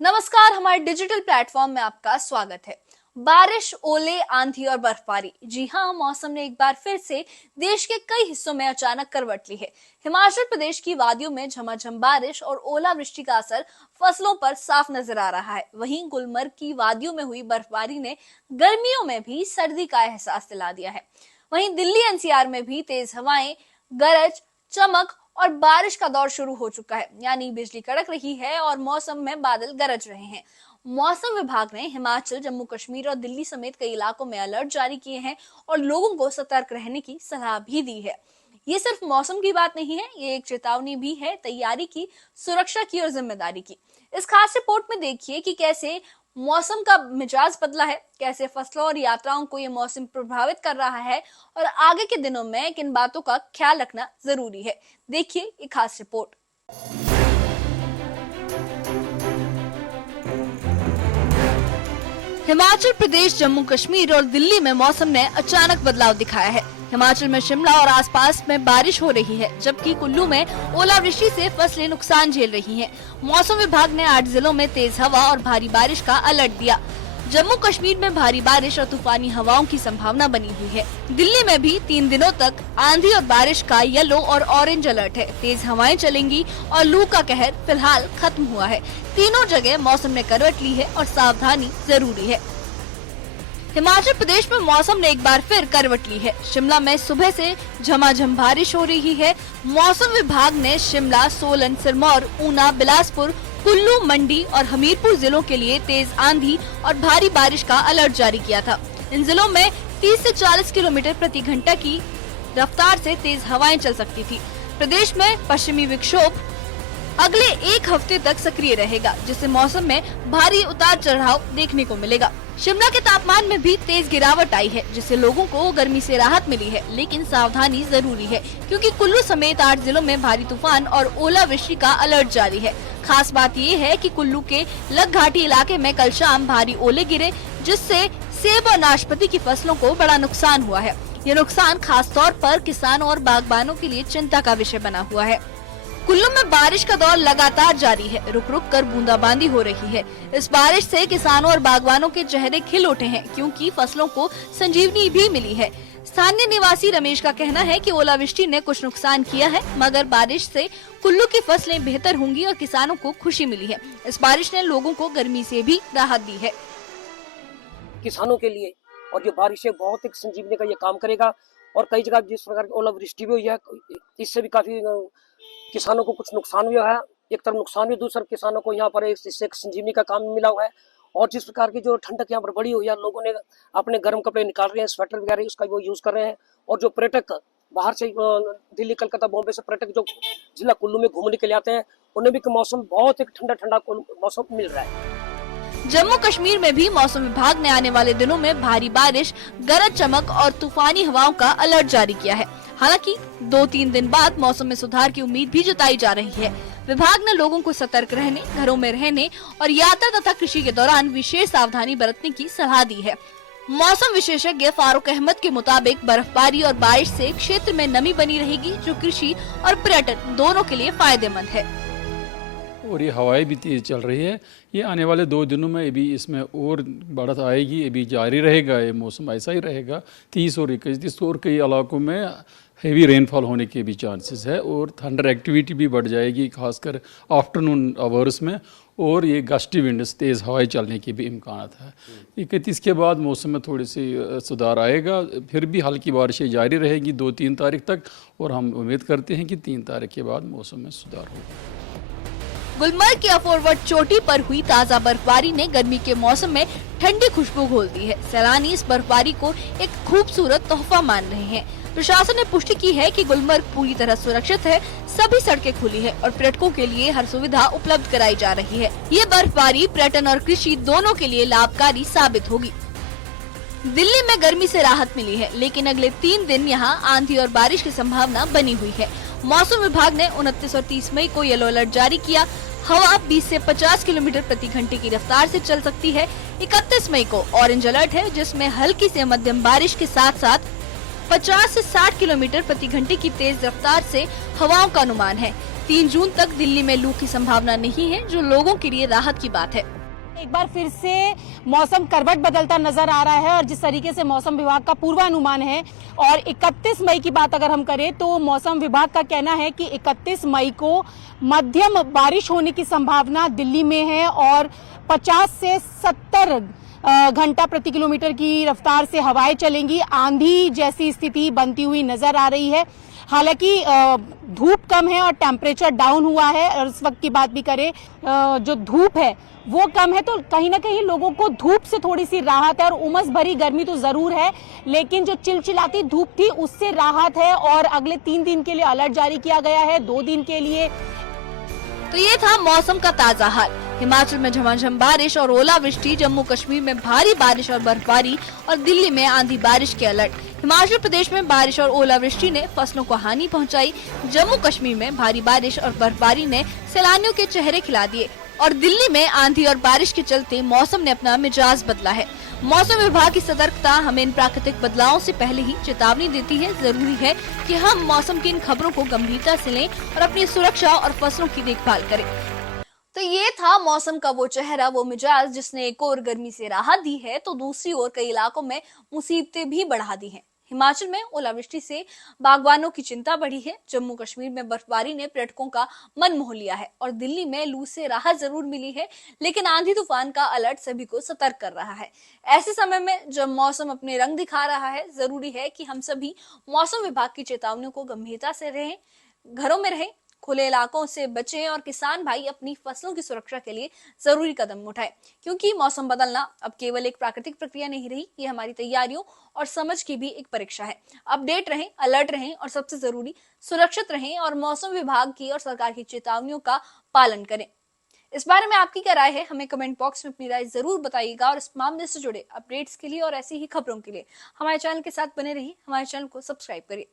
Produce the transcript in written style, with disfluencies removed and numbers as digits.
नमस्कार, हमारे digital platform में आपका स्वागत है। बारिश, ओले, आंधी और बर्फबारी, जी हाँ, मौसम ने एक बार फिर से देश के कई हिस्सों में अचानक करवट ली है। हिमाचल प्रदेश की वादियों में झमाझम बारिश और ओलावृष्टि का असर फसलों पर साफ नजर आ रहा है। वहीं गुलमर्ग की वादियों में हुई बर्फबारी ने गर्मियों में भी सर्दी का एहसास दिला दिया है। वहीं दिल्ली एनसीआर में भी तेज हवाएं, गरज, चमक और बारिश का दौर शुरू हो चुका है, यानी बिजली कड़क रही है और मौसम में बादल गरज रहे हैं। मौसम विभाग ने हिमाचल, जम्मू कश्मीर और दिल्ली समेत कई इलाकों में अलर्ट जारी किए हैं और लोगों को सतर्क रहने की सलाह भी दी है। ये सिर्फ मौसम की बात नहीं है, ये एक चेतावनी भी है तैयारी की, सुरक्षा की और जिम्मेदारी की। इस खास रिपोर्ट में देखिए कि कैसे मौसम का मिजाज बदला है, कैसे फसलों और यात्राओं को ये मौसम प्रभावित कर रहा है और आगे के दिनों में किन बातों का ख्याल रखना जरूरी है। देखिए एक खास रिपोर्ट। हिमाचल प्रदेश, जम्मू कश्मीर और दिल्ली में मौसम ने अचानक बदलाव दिखाया है। हिमाचल में शिमला और आसपास में बारिश हो रही है, जबकि कुल्लू में ओलावृष्टि से फसलें नुकसान झेल रही हैं। मौसम विभाग ने 8 जिलों में तेज हवा और भारी बारिश का अलर्ट दिया। जम्मू कश्मीर में भारी बारिश और तूफानी हवाओं की संभावना बनी हुई है। दिल्ली में भी 3 दिनों तक आंधी और बारिश का येलो और ऑरेंज अलर्ट है। तेज हवाएं चलेंगी और लू का कहर फिलहाल खत्म हुआ है। तीनों जगह मौसम ने करवट ली है और सावधानी जरूरी है। हिमाचल प्रदेश में मौसम ने एक बार फिर करवट ली है। शिमला में सुबह से झमाझम बारिश हो रही है। मौसम विभाग ने शिमला, सोलन, सिरमौर, ऊना, बिलासपुर, कुल्लू, मंडी और हमीरपुर जिलों के लिए तेज आंधी और भारी बारिश का अलर्ट जारी किया था। इन जिलों में 30 से 40 किलोमीटर प्रति घंटा की रफ्तार से तेज हवाएं चल सकती थी। प्रदेश में पश्चिमी विक्षोभ अगले 1 हफ्ते तक सक्रिय रहेगा, जिससे मौसम में भारी उतार चढ़ाव देखने को मिलेगा। शिमला के तापमान में भी तेज गिरावट आई है, जिससे लोगों को गर्मी से राहत मिली है, लेकिन सावधानी जरूरी है, क्योंकि कुल्लू समेत 8 जिलों में भारी तूफान और ओलावृष्टि का अलर्ट जारी है। खास बात ये है कि कुल्लू के लग घाटी इलाके में कल शाम भारी ओले गिरे, जिससे सेब और नाशपाती की फसलों को बड़ा नुकसान हुआ है। ये नुकसान खास तौर पर किसानों और बागबानों के लिए चिंता का विषय बना हुआ है। कुल्लू में बारिश का दौर लगातार जारी है। रुक रुक कर बूंदाबांदी हो रही है। इस बारिश से किसानों और बागवानों के चेहरे खिल उठे हैं, क्योंकि फसलों को संजीवनी भी मिली है। स्थानीय निवासी रमेश का कहना है कि ओलावृष्टि ने कुछ नुकसान किया है, मगर बारिश से कुल्लू की फसलें बेहतर होंगी और किसानों को खुशी मिली है। इस बारिश ने लोगों को गर्मी से भी राहत दी है। किसानों के लिए और ये बारिश है बहुत एक संजीवनी का ये काम करेगा। और कई जगह जिस प्रकार की ओलावृष्टि भी हुई है, इससे भी काफी किसानों को कुछ नुकसान भी हुआ है। एक तरफ नुकसान भी, दूसरी तरफ किसानों को यहाँ पर इससे एक संजीवनी का काम मिला हुआ है। और जिस प्रकार की जो ठंडक यहाँ पर बढ़ी हुई है, लोगों ने अपने गर्म कपड़े निकाल रहे हैं, स्वेटर वगैरह उसका वो यूज कर रहे हैं। और जो पर्यटक बाहर से दिल्ली, कलकत्ता, बॉम्बे से पर्यटक जो जिला कुल्लू में घूमने के लिए आते हैं, उन्हें भी मौसम बहुत एक ठंडा ठंडा मौसम मिल रहा है। जम्मू कश्मीर में भी मौसम विभाग ने आने वाले दिनों में भारी बारिश, गरज चमक और तूफानी हवाओं का अलर्ट जारी किया है। हालांकि 2-3 दिन बाद मौसम में सुधार की उम्मीद भी जताई जा रही है। विभाग ने लोगों को सतर्क रहने, घरों में रहने और यात्रा तथा कृषि के दौरान विशेष सावधानी बरतने की सलाह दी है। मौसम विशेषज्ञ फारूक अहमद के मुताबिक बर्फबारी और बारिश से क्षेत्र में नमी बनी रहेगी, जो कृषि और पर्यटन दोनों के लिए फायदेमंद है। और ये हवाएं भी तेज चल रही है। ये आने वाले 2 दिनों में अभी इसमें और बढ़त आएगी, अभी जारी रहेगा। ये मौसम ऐसा ही रहेगा। 30 और 31 और कई इलाकों में हेवी रेनफॉल होने के भी चांसेस है और थंडर एक्टिविटी भी बढ़ जाएगी, खासकर आफ्टरनून आवर्स में। और ये गस्टी विंड्स, तेज़ हवाएं चलने के भी इम्कान है। 31 के बाद मौसम में थोड़ी सी सुधार आएगा, फिर भी हल्की बारिशें जारी रहेंगी 2-3 तारीख तक। और हम उम्मीद करते हैं कि 3 तारीख के बाद मौसम में सुधार होगा। गुलमर्ग की अफोरवट चोटी पर हुई ताज़ा बर्फबारी ने गर्मी के मौसम में ठंडी खुशबू घोल दी है। सैलानी इस बर्फबारी को एक खूबसूरत तोहफा मान रहे हैं। प्रशासन ने पुष्टि की है कि गुलमर्ग पूरी तरह सुरक्षित है, सभी सड़कें खुली है और पर्यटकों के लिए हर सुविधा उपलब्ध कराई जा रही है। ये बर्फबारी पर्यटन और कृषि दोनों के लिए लाभकारी साबित होगी। दिल्ली में गर्मी से राहत मिली है, लेकिन अगले 3 दिन यहाँ आंधी और बारिश की संभावना बनी हुई है। मौसम विभाग ने 29 और 30 मई को येलो अलर्ट जारी किया। हवा 20 से 50 किलोमीटर प्रति घंटे की रफ्तार से चल सकती है। 31 मई को ऑरेंज अलर्ट है, जिसमें हल्की से मध्यम बारिश के साथ साथ 50 से 60 किलोमीटर प्रति घंटे की तेज रफ्तार से हवाओं का अनुमान है। 3 जून तक दिल्ली में लू की संभावना नहीं है, जो लोगों के लिए राहत की बात है। एक बार फिर से मौसम करवट बदलता नजर आ रहा है और जिस तरीके से मौसम विभाग का पूर्वानुमान है और 31 मई की बात अगर हम करें तो मौसम विभाग का कहना है कि 31 मई को मध्यम बारिश होने की संभावना दिल्ली में है और 50 से 70 घंटा प्रति किलोमीटर की रफ्तार से हवाएं चलेंगी। आंधी जैसी स्थिति बनती हुई नजर आ रही है। हालांकि धूप कम है और टेम्परेचर डाउन हुआ है और इस वक्त की बात भी करें जो धूप है वो कम है, तो कहीं ना कहीं लोगों को धूप से थोड़ी सी राहत है और उमस भरी गर्मी तो जरूर है, लेकिन जो चिलचिलाती धूप थी उससे राहत है और अगले 3 दिन के लिए अलर्ट जारी किया गया है, 2 दिन के लिए। तो ये था मौसम का ताजा हाल। हिमाचल में झमाझम बारिश और ओलावृष्टि, जम्मू कश्मीर में भारी बारिश और बर्फबारी और दिल्ली में आंधी बारिश के अलर्ट। हिमाचल प्रदेश में बारिश और ओलावृष्टि ने फसलों को हानि पहुंचाई। जम्मू कश्मीर में भारी बारिश और बर्फबारी ने सैलानियों के चेहरे खिला दिए और दिल्ली में आंधी और बारिश के चलते मौसम ने अपना मिजाज बदला है। मौसम विभाग की सतर्कता हमें इन प्राकृतिक बदलावों से पहले ही चेतावनी देती है। जरूरी है कि हम मौसम की इन खबरों को गंभीरता से लें और अपनी सुरक्षा और फसलों की देखभाल करें। तो ये था मौसम का वो चेहरा, वो मिजाज जिसने एक ओर गर्मी से राहत दी है तो दूसरी ओर कई इलाकों में मुसीबतें भी बढ़ा दी हैं। हिमाचल में ओलावृष्टि से बागवानों की चिंता बढ़ी है। जम्मू कश्मीर में बर्फबारी ने पर्यटकों का मन मोह लिया है और दिल्ली में लू से राहत जरूर मिली है, लेकिन आंधी तूफान का अलर्ट सभी को सतर्क कर रहा है। ऐसे समय में जब मौसम अपने रंग दिखा रहा है, जरूरी है कि हम सभी मौसम विभाग की चेतावनियों को गंभीरता से रहें, घरों में रहें, खुले इलाकों से बचें और किसान भाई अपनी फसलों की सुरक्षा के लिए जरूरी कदम उठाएं, क्योंकि मौसम बदलना अब केवल एक प्राकृतिक प्रक्रिया नहीं रही, ये हमारी तैयारियों और समझ की भी एक परीक्षा है। अपडेट रहें, अलर्ट रहें और सबसे जरूरी सुरक्षित रहें और मौसम विभाग की और सरकार की चेतावनियों का पालन करें। इस बारे में आपकी क्या राय है, हमें कमेंट बॉक्स में अपनी राय जरूर बताइएगा और इस मामले से जुड़े अपडेट्स के लिए और ऐसी ही खबरों के लिए हमारे चैनल के साथ बने रहिए। हमारे चैनल को सब्सक्राइब करिए।